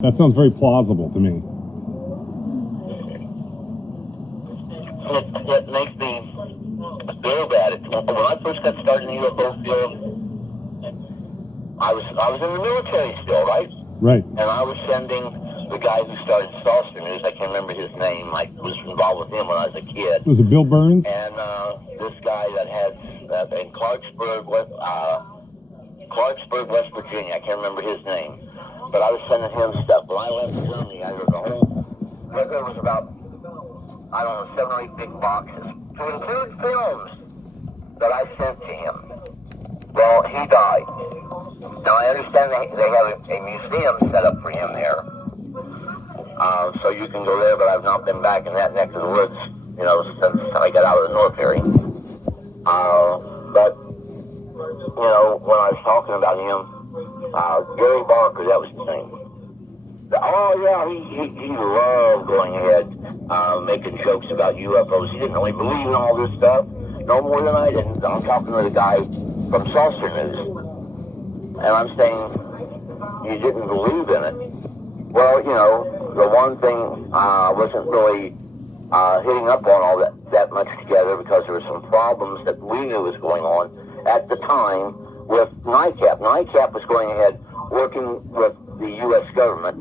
That sounds very plausible to me. It makes me feel bad. When I first got started in the UFO field, I was in the military still, right? Right. And I was sending the guy who started Saucer News. I can't remember his name. I was involved with him when I was a kid. Was it Bill Burns? And this guy that had in Clarksburg, West Virginia. I can't remember his name. But I was sending him stuff. When I left Germany, I heard there was about, I don't know, 7 or 8 big boxes to include films that I sent to him. Well, he died. Now, I understand they have a museum set up for him there. So you can go there, but I've not been back in that neck of the woods, since I got out of the military. But, when I was talking about him, Gary Barker, that was his name. Oh, yeah, he loved going ahead, making jokes about UFOs. He didn't really believe in all this stuff, no more than I didn't. I'm talking to the guy from Saucer News, and I'm saying, you didn't believe in it. Well, the one thing I wasn't really hitting up on all that much together because there were some problems that we knew was going on at the time with NICAP. NICAP was going ahead working with the U.S. government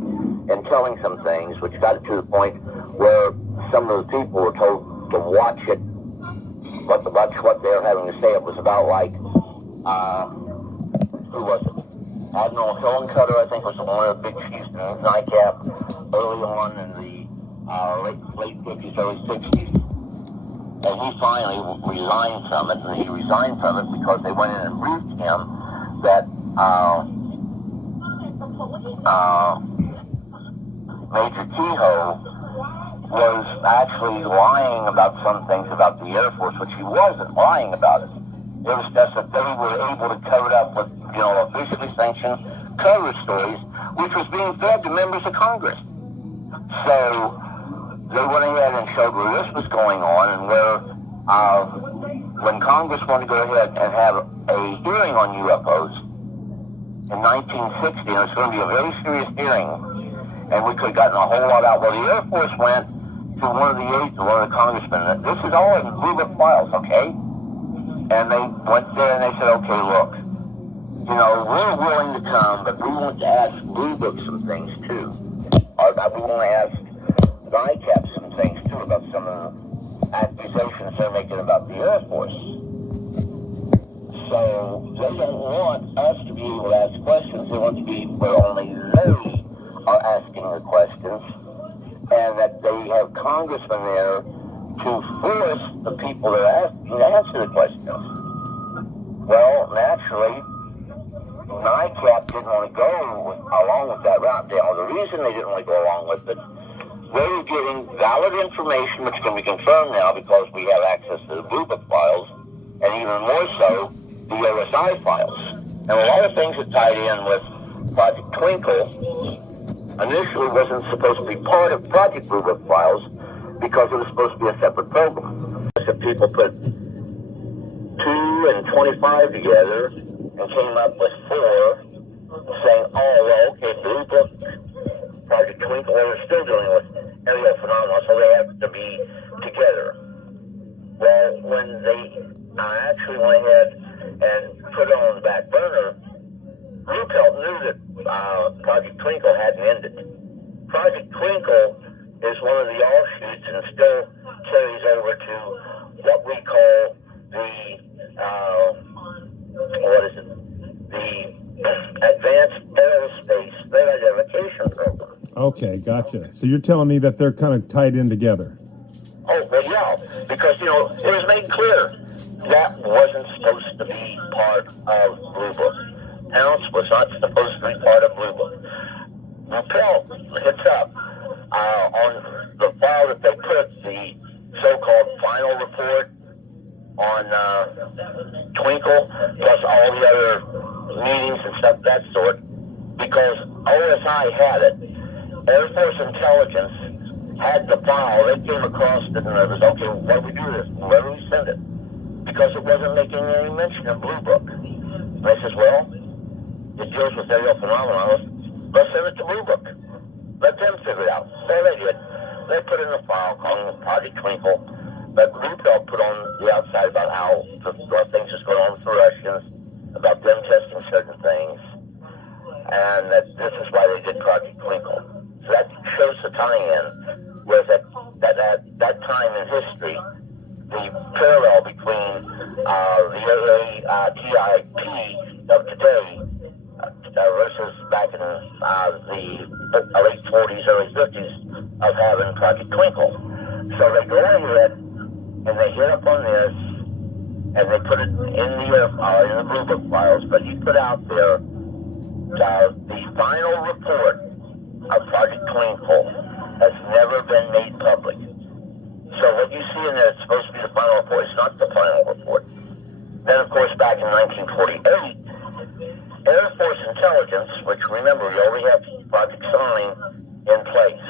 and telling some things, which got it to the point where some of the people were told to watch it, watch what they were having to say. It was about like, who was it? Admiral Hillencutter, I think, was one of the big chiefs in NICAP early on in the late 50s, early 60s. And he finally resigned from it, and he resigned from it because they went in and briefed him that Major Kehoe was actually lying about some things about the Air Force, which he wasn't lying about it. It was just that they were able to cover it up with, officially sanctioned cover stories, which was being fed to members of Congress. So they went ahead and showed where this was going on and where, when Congress wanted to go ahead and have a hearing on UFOs in 1960, and it was going to be a very serious hearing, and we could have gotten a whole lot out. Well, the Air Force went to one of the aides, one of the congressmen. This is all in Blue Book files, okay? And they went there and they said, okay, look, we're willing to come, but we want to ask Blue Book some things too. Or we want to ask NICAP some things too about some of the accusations they're making about the Air Force. So they don't want us to be able to ask questions. They want to be where only they are asking the questions, and that they have congressmen there to force the people that are asking to answer the questions. Well, naturally, NICAP didn't want to go along with that route. The reason they didn't want to go along with it, they were getting valid information, which can be confirmed now because we have access to the Blue Book files, and even more so, the OSI files. And a lot of things that tied in with Project Twinkle initially wasn't supposed to be part of Project Blue Book files because it was supposed to be a separate program. If people put 2 and 25 together and came up with 4, saying, oh, well, okay, Blue Book, Project Twinkle, well, we're still dealing with aerial phenomena, so they have to be together. Well, when they actually went ahead and put it on the back burner, Ruppelt knew that Project Twinkle hadn't ended. Project Twinkle is one of the offshoots and still carries over to what we call the, the Advanced Aerospace Threat Identification Program. Okay, gotcha. So you're telling me that they're kind of tied in together. Oh, well, yeah, because, it was made clear that wasn't supposed to be part of Blue Book. Ounce was not supposed to be part of Blue Book. Ruppelt hits up on the file that they put, the so-called final report on Twinkle, plus all the other meetings and stuff of that sort, because OSI had it. Air Force Intelligence had the file. They came across it and it was, okay, why do we do this? Where do we send it? Because it wasn't making any mention of Blue Book. And I says, well, it deals with aerial phenomena. Let's send it to Blue Book. Let them figure it out. So they did. They put in a file calling Project Twinkle, but Rupel put on the outside about how things was going on with the Russians, about them testing certain things, and that this is why they did Project Twinkle. So that shows the tie-in, whereas at that time in history, the parallel between the AATIP of today versus back in the late 40s, early 50s of having Project Twinkle. So they go ahead and they hit up on this and they put it in the Blue Book files, but he put out there the final report of Project Twinkle has never been made public. So what you see in there is supposed to be the final report. It's not the final report. Then, of course, back in 1948, Air Force Intelligence, which remember, we already have Project Sign in place.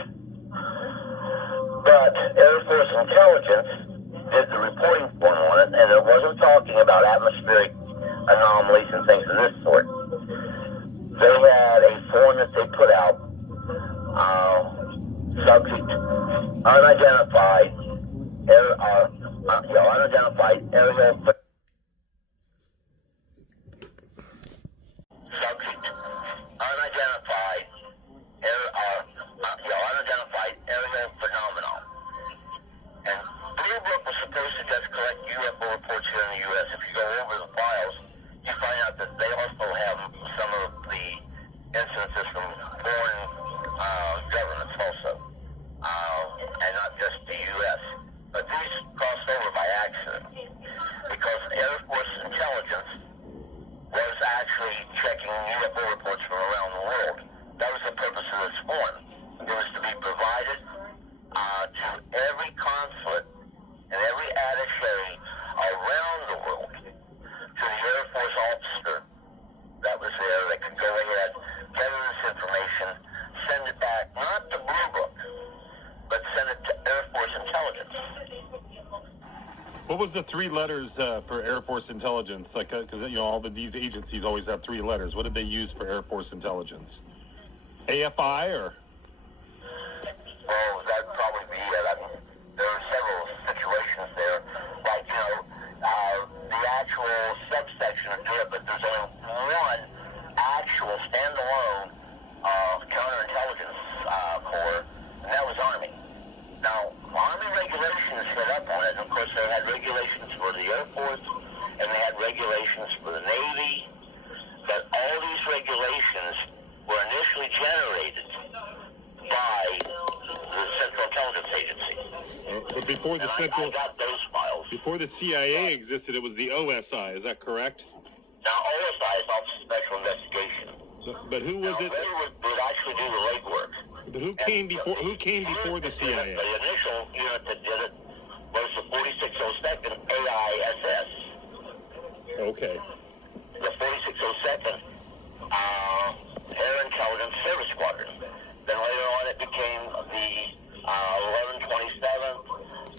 But Air Force Intelligence did the reporting form on it, and it wasn't talking about atmospheric anomalies and things of this sort. They had a form that they put out, subject unidentified aerial subject unidentified aerial phenomenon. And Blue Book was supposed to just collect UFO reports here in the U.S. If you go over the files, you find out that they also have some of the instances from foreign governments also, and not just the U.S. But these crossed over by accident because Air Force Intelligence was actually checking UFO reports from around the world. That was the purpose of this form. It was to be provided to every consulate and every attaché around the world, to the Air Force officer that was there that could go ahead, gather this information, send it back, not to Blue Book, but send it to Air Force Intelligence. What was the three letters for Air Force Intelligence? Like, because all these agencies always have three letters. What did they use for Air Force Intelligence? AFI or? Well, that'd probably be it. I mean, there are several situations there, like the actual subsection of it, but there's only one actual standalone counterintelligence corps, and that was Army. Now, Army regulations set up on it, and of course they had regulations for the Air Force, and they had regulations for the Navy, but all these regulations were initially generated by the Central Intelligence Agency. But before the I got those files. Before the CIA existed, it was the OSI, is that correct? Now, OSI is Office of Special Investigation. But who was it? They would actually do the legwork. But who came before the CIA? The initial unit that did it was the 4602nd AISS. Okay. The 4602nd Air Intelligence Service Squadron. Then later on it became the 1127th,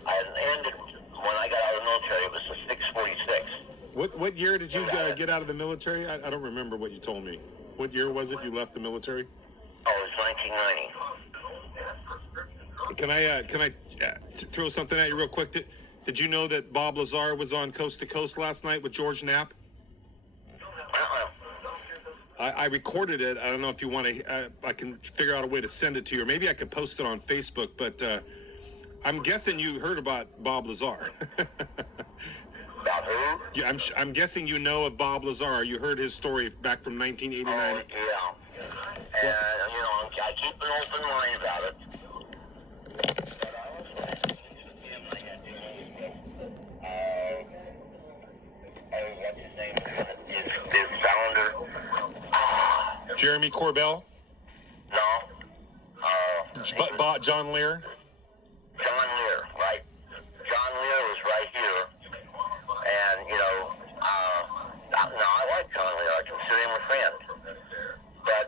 and ended when I got out of the military. It was the 646. What year did you get out of the military? I don't remember what you told me. What year was it you left the military? Oh, it was 1990. Can I throw something at you real quick? Did you know that Bob Lazar was on Coast to Coast last night with George Knapp? I recorded it. I don't know if you want to. I can figure out a way to send it to you, or maybe I could post it on Facebook. But I'm guessing you heard about Bob Lazar. About who? Yeah, I'm guessing you know of Bob Lazar. You heard his story back from 1989. Oh, yeah. And, I keep an open mind about it. But I also what's his name? His founder. Jeremy Corbell? No. John Lear? John Lear, right. John Lear was right here. And, I like John Lear. I consider him a friend. But,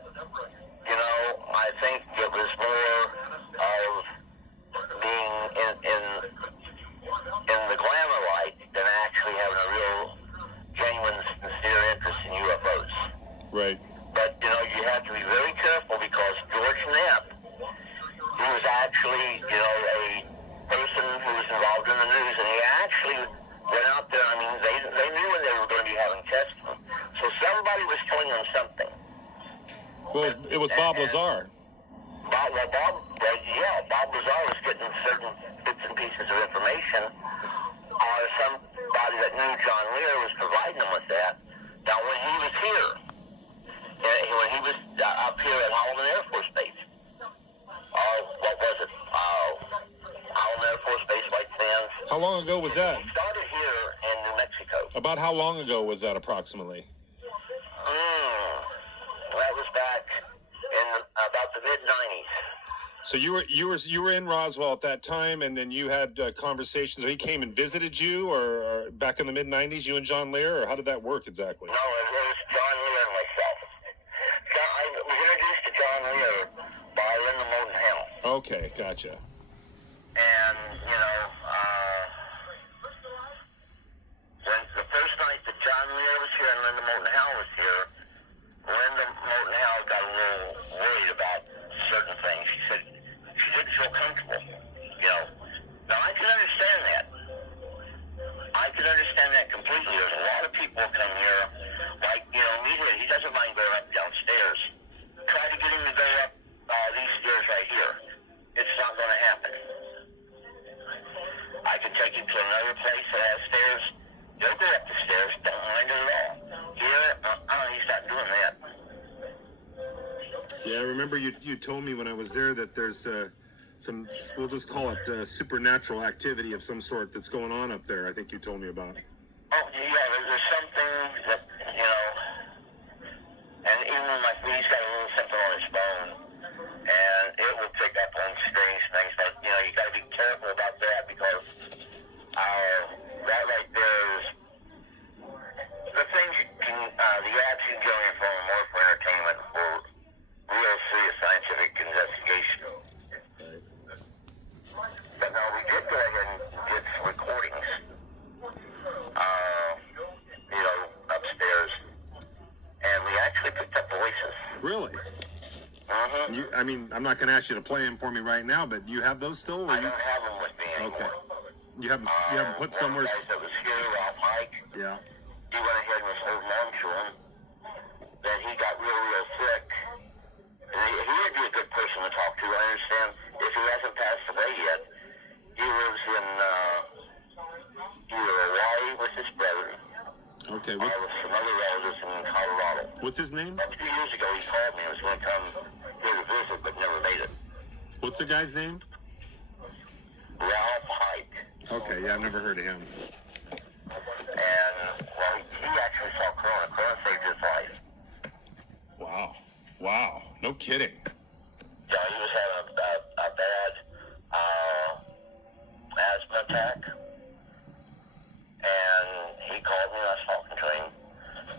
I think it was more of being in the glamour light than actually having a real, genuine, sincere interest in UFOs. Right. But, you have to be very careful because George Knapp actually, a person who was involved in the news, and he actually went out there. I mean, they knew when they were going to be having testing, so somebody was telling them something. Well, it was Bob Lazar. Bob Lazar was getting certain bits and pieces of information, or somebody that knew John Lear was providing them with that. Now, when he was here, when he was up here at Holloman Air Force Base, what was it? Holloman Air Force Base, White Sands. How long ago was that? He started here in New Mexico. About how long ago was that, approximately? That was back in about the mid-90s. So you were in Roswell at that time, and then you had conversations. He came and visited you, or back in the mid-90s, you and John Lear, or how did that work exactly? No, it was John Lear and myself. I was introduced to John Lear by Linda Moten Hale. Okay, gotcha. And, when the first night that John Lear was here and Linda Moten Hale was here, Linda Moten Hale got a little worried about certain things. She said she didn't feel comfortable, Now, I can understand that. I can understand that completely. There's a lot of people come here, like, media, he doesn't mind going up downstairs. Try to get him to go up these stairs right here. It's not going to happen. I could take him to another place that has stairs. He'll go up the stairs, don't mind it at all. Here, he's not doing that. Yeah, I remember you told me when I was there that there's some, we'll just call it supernatural activity of some sort that's going on up there. I think you told me about. Oh, yeah, there's something that, and even he's got a little something on his phone, and it will pick up on strange things, but, you got to be careful about that, because that right there is the things the apps you can go in for more for entertainment for real serious scientific investigation. But no, we did go ahead and did some recordings, upstairs, and we actually picked up voices. Really? Mm-hmm. I'm not going to ask you to play them for me right now, but do you have those still? I don't have them with me anymore. Okay. You haven't put somewhere. One of the guys that was here, Ralph Mike. Yeah. He went ahead and was holding on to him. Then he got real sick. And he would be a good person to talk to. I understand if he hasn't passed away yet. He lives in either Hawaii with his brother. Okay. With some other relatives in Colorado. What's his name? About 2 years ago, he called me and was going to come here to visit, but never made it. What's the guy's name? Ralph Hike. Okay, yeah, I've never heard of him. And, well, he actually saw Corona. Corona saved his life. Wow. No kidding. Yeah, he was having a bad asthma attack.